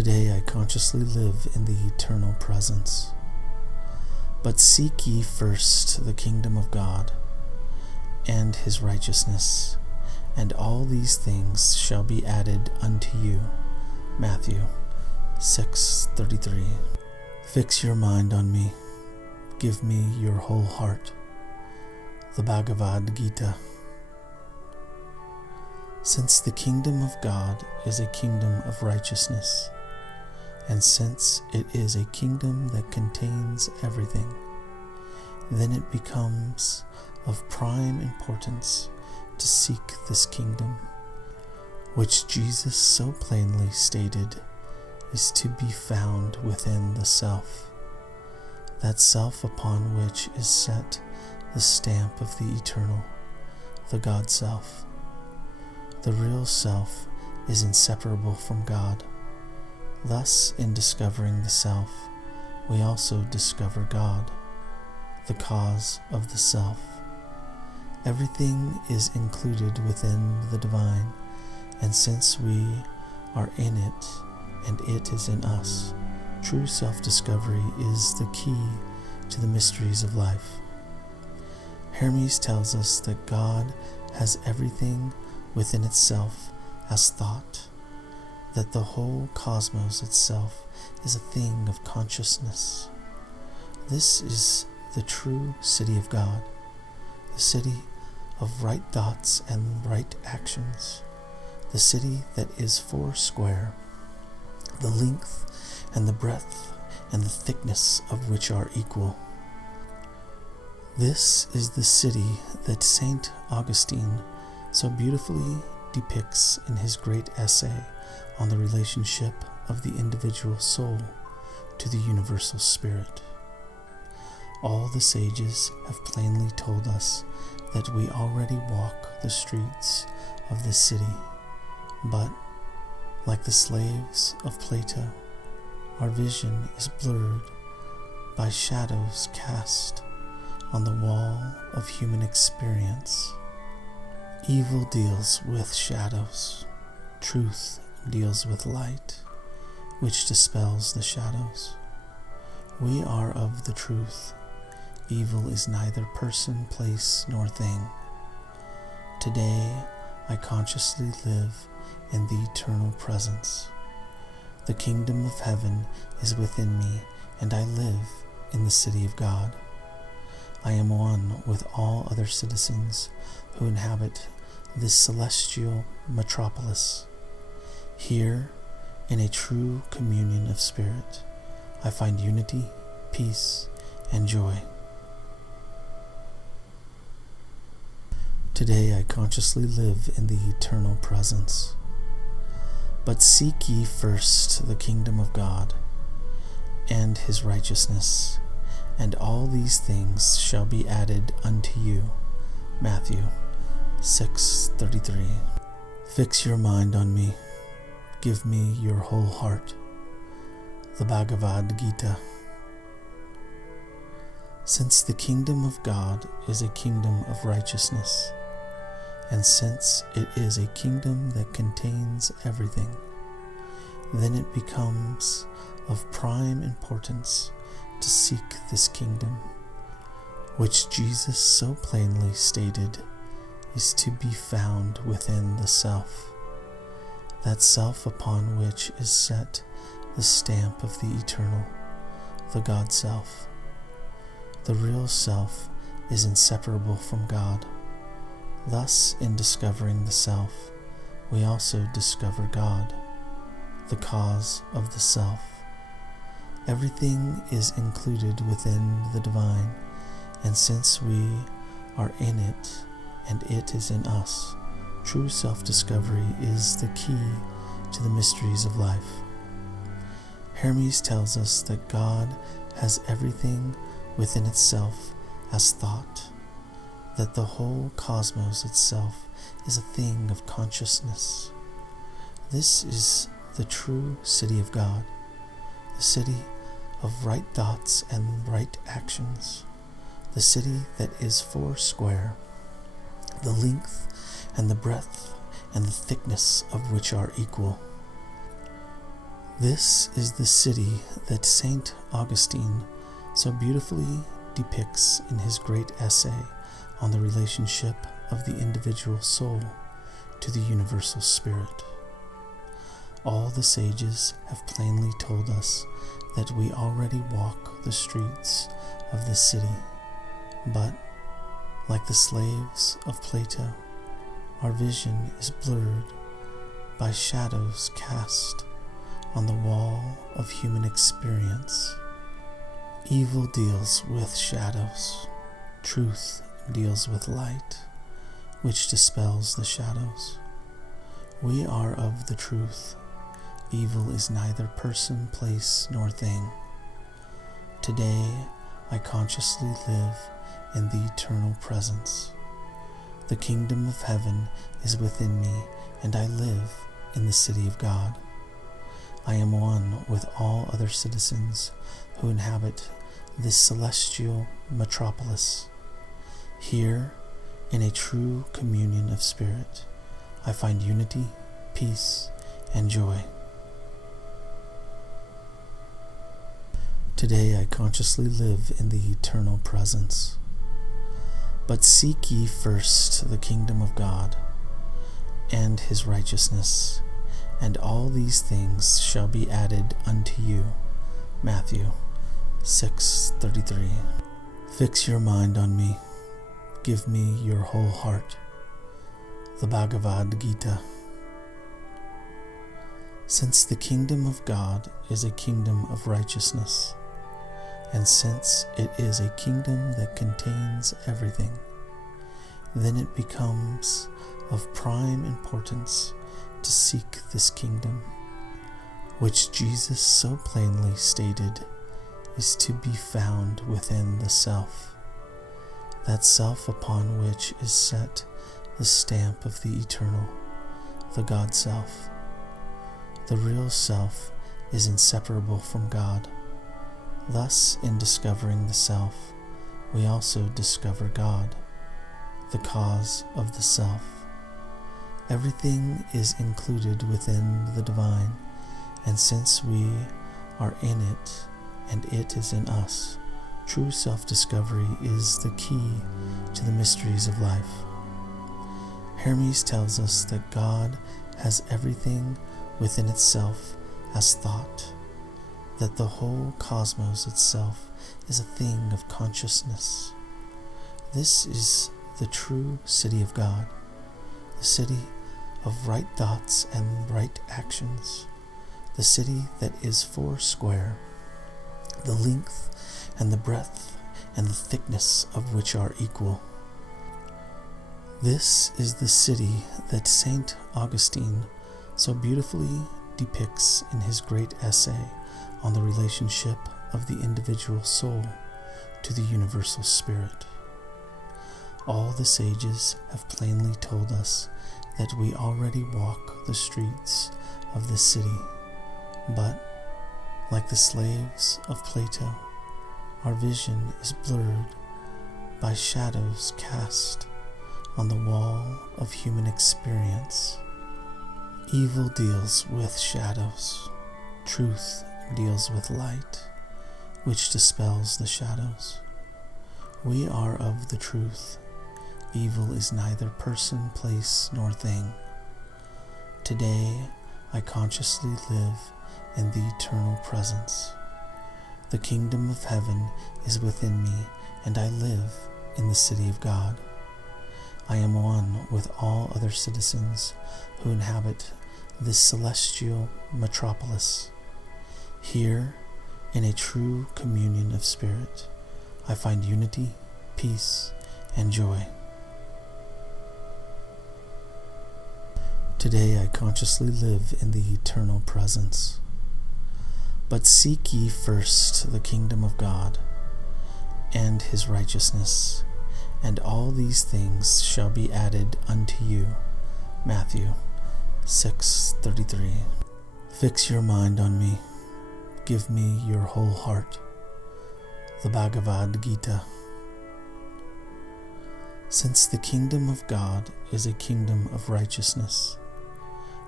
Today I consciously live in the eternal presence. But seek ye first the kingdom of God and his righteousness, and all these things shall be added unto you. Matthew 6:33. Fix your mind on me. Give me your whole heart. The Bhagavad Gita. Since the kingdom of God is a kingdom of righteousness, and since it is a kingdom that contains everything, then it becomes of prime importance to seek this kingdom, which Jesus so plainly stated is to be found within the self, that self upon which is set the stamp of the eternal, the God self. The real self is inseparable from God. Thus, in discovering the self, we also discover God, the cause of the self. Everything is included within the divine, and since we are in it and it is in us, true self-discovery is the key to the mysteries of life. Hermes tells us that God has everything within itself as thought, that the whole cosmos itself is a thing of consciousness. This is the true city of God, the city of right thoughts and right actions, the city that is four square, the length and the breadth and the thickness of which are equal. This is the city that St. Augustine so beautifully depicts in his great essay on the relationship of the individual soul to the universal spirit. All the sages have plainly told us that we already walk the streets of this city, but, like the slaves of Plato, our vision is blurred by shadows cast on the wall of human experience. Evil deals with shadows. Truth deals with light, which dispels the shadows. We are of the truth. Evil is neither person, place, nor thing. Today, I consciously live in the eternal presence. The kingdom of heaven is within me, and I live in the city of God. I am one with all other citizens who inhabit this celestial metropolis. Here, in a true communion of spirit, I find unity, peace, and joy. Today I consciously live in the eternal presence. But seek ye first the kingdom of God and his righteousness, and all these things shall be added unto you. Matthew 6:33. Fix your mind on me. Give me your whole heart. The Bhagavad Gita. Since the kingdom of God is a kingdom of righteousness, and since it is a kingdom that contains everything, then it becomes of prime importance to seek this kingdom, which Jesus so plainly stated is to be found within the self, that self upon which is set the stamp of the eternal, the God self. The real self is inseparable from God. Thus, in discovering the self, we also discover God, the cause of the self. Everything is included within the divine, and since we are in it and it is in us, true self-discovery is the key to the mysteries of life. Hermes tells us that God has everything within itself as thought, that the whole cosmos itself is a thing of consciousness. This is the true city of God, the city of right thoughts and right actions, the city that is four square, the length and the breadth and the thickness of which are equal. This is the city that St. Augustine so beautifully depicts in his great essay on the relationship of the individual soul to the universal spirit. All the sages have plainly told us that we already walk the streets of this city, but, like the slaves of Plato, our vision is blurred by shadows cast on the wall of human experience. Evil deals with shadows. Truth deals with light, which dispels the shadows. We are of the truth. Evil is neither person, place, nor thing. Today, I consciously live in the eternal presence. The kingdom of heaven is within me, and I live in the city of God. I am one with all other citizens who inhabit this celestial metropolis. Here, in a true communion of spirit, I find unity, peace, and joy. Today I consciously live in the eternal presence. But seek ye first the kingdom of God and his righteousness, and all these things shall be added unto you. Matthew 6:33. Fix your mind on me. Give me your whole heart. The Bhagavad Gita. Since the kingdom of God is a kingdom of righteousness, and since it is a kingdom that contains everything, then it becomes of prime importance to seek this kingdom, which Jesus so plainly stated is to be found within the self, that self upon which is set the stamp of the eternal, the God self. The real self is inseparable from God. Thus, in discovering the self, we also discover God, the cause of the self. Everything is included within the divine, and since we are in it and it is in us, true self-discovery is the key to the mysteries of life. Hermes tells us that God has everything within itself as thought, that the whole cosmos itself is a thing of consciousness. This is the true city of God, the city of right thoughts and right actions, the city that is four square, the length and the breadth and the thickness of which are equal. This is the city that St. Augustine so beautifully depicts in his great essay on the relationship of the individual soul to the universal spirit. All the sages have plainly told us that we already walk the streets of this city, but, like the slaves of Plato, our vision is blurred by shadows cast on the wall of human experience. Evil deals with shadows. Truth deals with light, which dispels the shadows. We are of the truth. Evil is neither person, place, nor thing. Today, I consciously live in the eternal presence. The kingdom of heaven is within me, and I live in the city of God. I am one with all other citizens who inhabit this celestial metropolis. Here, in a true communion of spirit, I find unity, peace, and joy. Today I consciously live in the eternal presence. But seek ye first the kingdom of God and his righteousness, and all these things shall be added unto you. Matthew 6:33. Fix your mind on me. Give me your whole heart. The Bhagavad Gita. Since the kingdom of God is a kingdom of righteousness,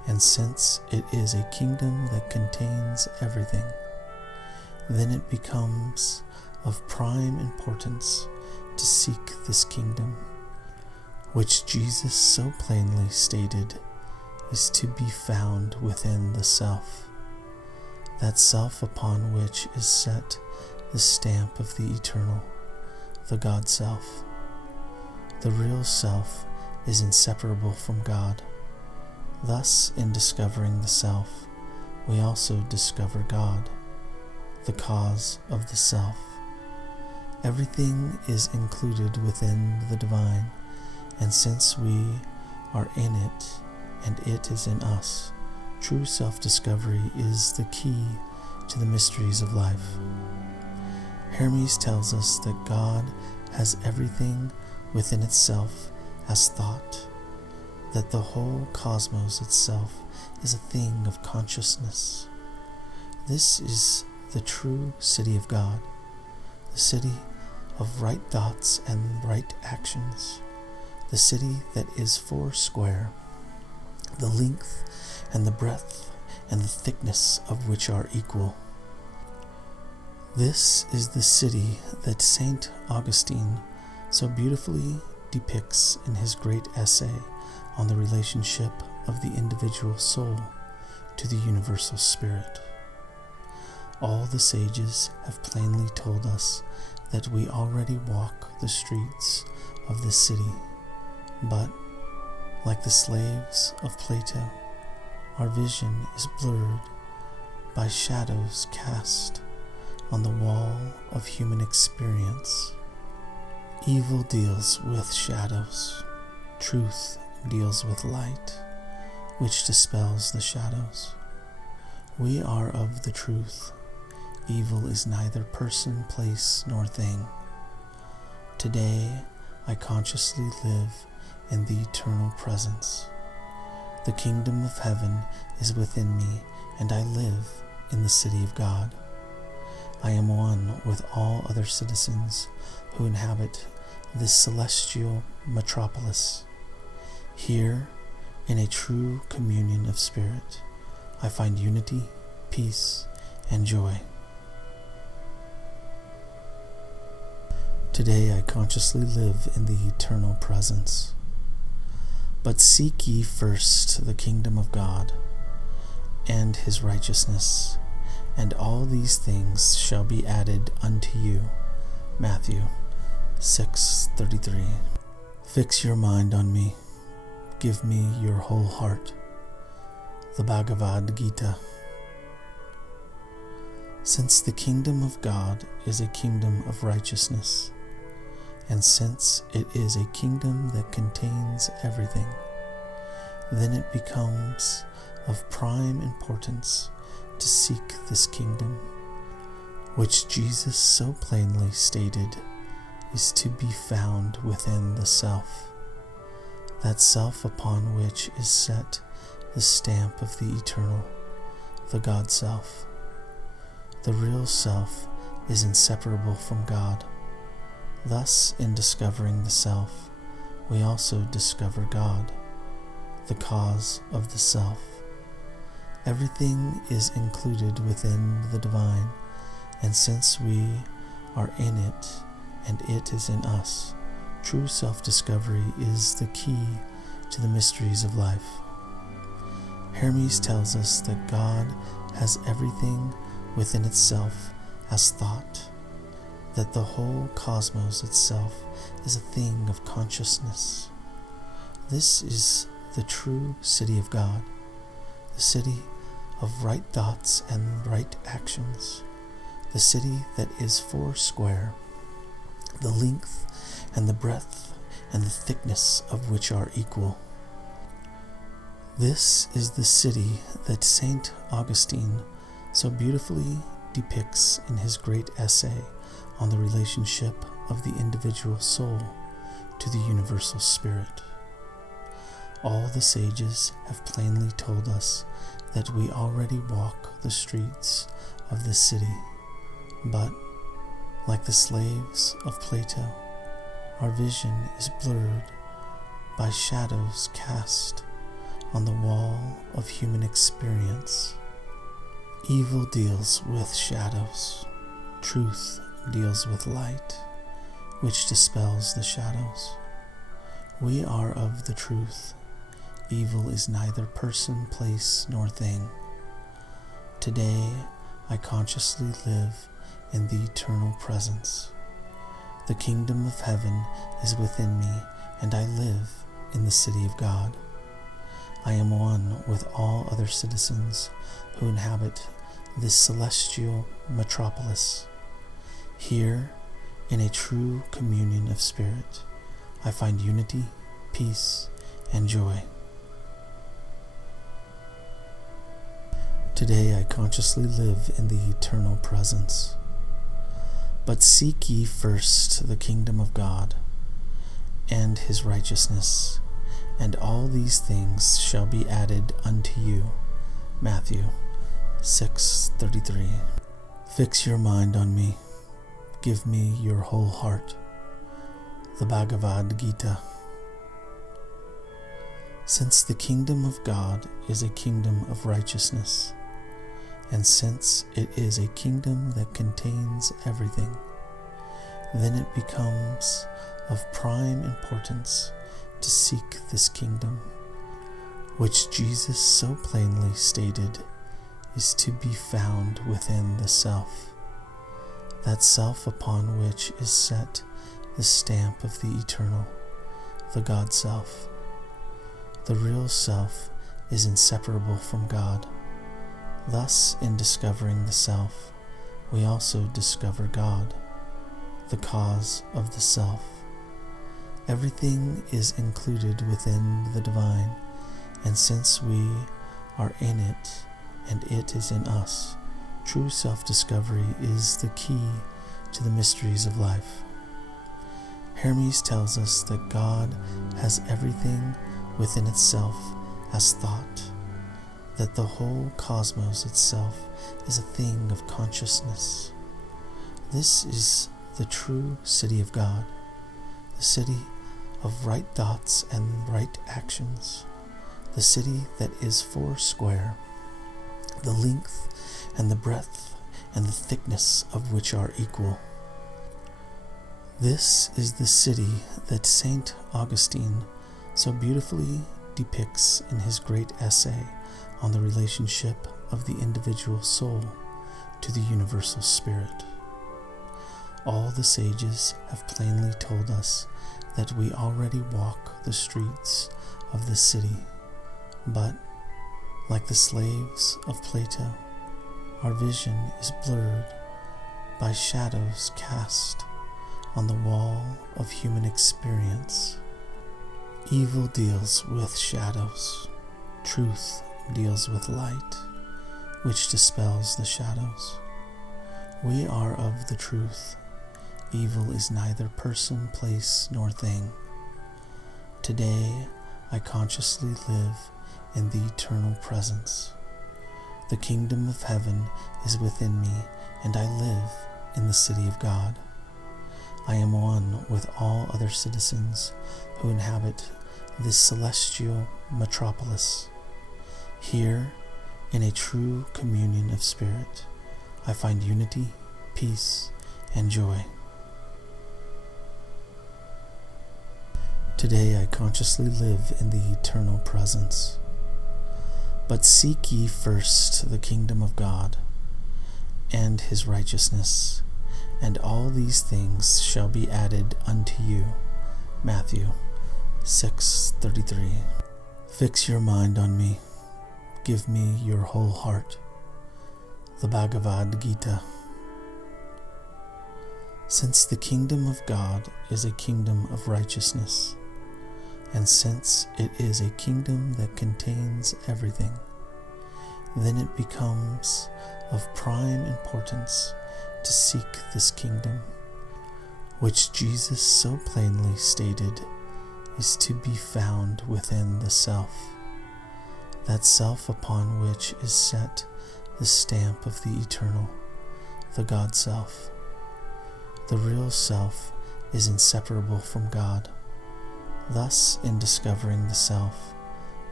And since it is a kingdom that contains everything, then it becomes of prime importance to seek this kingdom, which Jesus so plainly stated is to be found within the self, that self upon which is set the stamp of the eternal, the God self. The real self is inseparable from God. Thus, in discovering the self, we also discover God, the cause of the self. Everything is included within the divine, and since we are in it and it is in us, true self-discovery is the key to the mysteries of life. Hermes tells us that God has everything within itself as thought, that the whole cosmos itself is a thing of consciousness. This is the true city of God, the city of right thoughts and right actions, the city that is foursquare, the length and the breadth and the thickness of which are equal. This is the city that St. Augustine so beautifully depicts in his great essay on the relationship of the individual soul to the universal spirit. All the sages have plainly told us that we already walk the streets of this city, but, like the slaves of Plato, our vision is blurred by shadows cast on the wall of human experience. Evil deals with shadows. Truth deals with light, which dispels the shadows. We are of the truth. Evil is neither person, place, nor thing. Today, I consciously live in the eternal presence. The kingdom of heaven is within me, and I live in the city of God. I am one with all other citizens who inhabit this celestial metropolis. Here, in a true communion of spirit, I find unity, peace, and joy. Today I consciously live in the eternal presence. But seek ye first the kingdom of God and his righteousness, and all these things shall be added unto you. Matthew 6:33. Fix your mind on me. Give me your whole heart. The Bhagavad Gita. Since the kingdom of God is a kingdom of righteousness, and since it is a kingdom that contains everything, then it becomes of prime importance to seek this kingdom, which Jesus so plainly stated is to be found within the self, that self upon which is set the stamp of the eternal, the God self. The real self is inseparable from God. Thus, in discovering the self, we also discover God, the cause of the self. Everything is included within the divine, and since we are in it and it is in us, true self-discovery is the key to the mysteries of life. Hermes tells us that God has everything within itself as thought, that the whole cosmos itself is a thing of consciousness. This is the true city of God, the city of right thoughts and right actions, the city that is foursquare, the length and the breadth and the thickness of which are equal. This is the city that St. Augustine so beautifully depicts in his great essay on the relationship of the individual soul to the universal spirit. All the sages have plainly told us that we already walk the streets of this city, but, like the slaves of Plato, our vision is blurred by shadows cast on the wall of human experience. Evil deals with shadows. Truth deals with light, which dispels the shadows. We are of the truth. Evil is neither person, place, nor thing. Today, I consciously live in the eternal presence. The kingdom of heaven is within me, and I live in the city of God. I am one with all other citizens who inhabit this celestial metropolis. Here, in a true communion of spirit, I find unity, peace, and joy. Today I consciously live in the eternal presence. But seek ye first the kingdom of God and his righteousness, and all these things shall be added unto you. Matthew 6:33. Fix your mind on me. Give me your whole heart. The Bhagavad Gita. Since the kingdom of God is a kingdom of righteousness, and since it is a kingdom that contains everything, then it becomes of prime importance to seek this kingdom, which Jesus so plainly stated is to be found within the self, that self upon which is set the stamp of the eternal, the God self. The real self is inseparable from God. Thus, in discovering the self, we also discover God, the cause of the self. Everything is included within the divine, and since we are in it and it is in us, true self-discovery is the key to the mysteries of life. Hermes tells us that God has everything within itself as thought, that the whole cosmos itself is a thing of consciousness. This is the true city of God, the city of right thoughts and right actions, the city that is 4 square, the length and the breadth and the thickness of which are equal. This is the city that St. Augustine so beautifully depicts in his great essay on the relationship of the individual soul to the universal spirit. All the sages have plainly told us that we already walk the streets of this city, but, like the slaves of Plato, our vision is blurred by shadows cast on the wall of human experience. Evil deals with shadows. Truth deals with light, which dispels the shadows. We are of the truth. Evil is neither person, place, nor thing. Today, I consciously live in the eternal presence. The kingdom of heaven is within me, and I live in the city of God. I am one with all other citizens who inhabit this celestial metropolis. Here, in a true communion of spirit, I find unity, peace, and joy. Today I consciously live in the eternal presence. But seek ye first the kingdom of God and his righteousness, and all these things shall be added unto you. Matthew 6:33. Fix your mind on me. Give me your whole heart. The Bhagavad Gita. Since the kingdom of God is a kingdom of righteousness, and since it is a kingdom that contains everything, then it becomes of prime importance to seek this kingdom, which Jesus so plainly stated is to be found within the self, that self upon which is set the stamp of the eternal, the God self. The real self is inseparable from God. Thus, in discovering the self,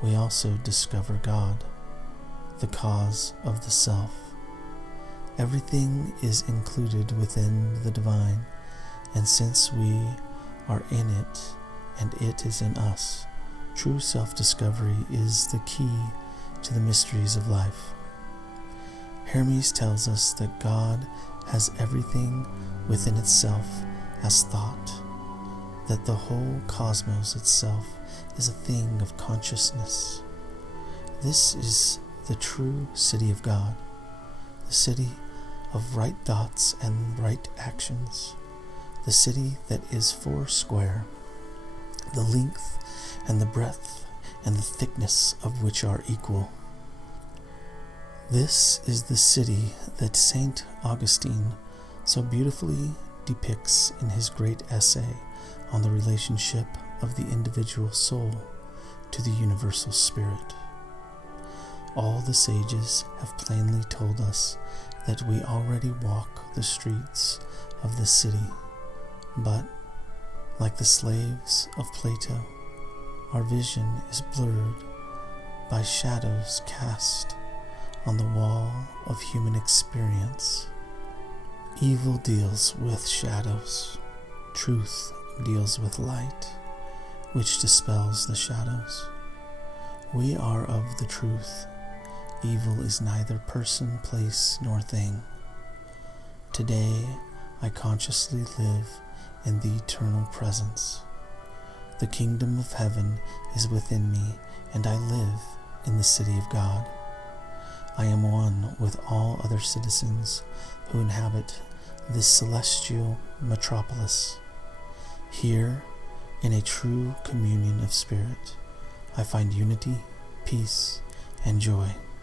we also discover God, the cause of the self. Everything is included within the divine, and since we are in it and it is in us, true self-discovery is the key to the mysteries of life. Hermes tells us that God has everything within itself as thought, that the whole cosmos itself is a thing of consciousness. This is the true city of God, the city of right thoughts and right actions, the city that is four square, the length and the breadth and the thickness of which are equal. This is the city that St. Augustine so beautifully depicts in his great essay on the relationship of the individual soul to the universal spirit. All the sages have plainly told us that we already walk the streets of this city, but, like the slaves of Plato, our vision is blurred by shadows cast on the wall of human experience. Evil deals with shadows. Truth deals with light, which dispels the shadows. We are of the truth. Evil is neither person, place, nor thing. Today, I consciously live in the eternal presence. The kingdom of heaven is within me, and I live in the city of God. I am one with all other citizens who inhabit this celestial metropolis. Here, in a true communion of spirit, I find unity, peace, and joy.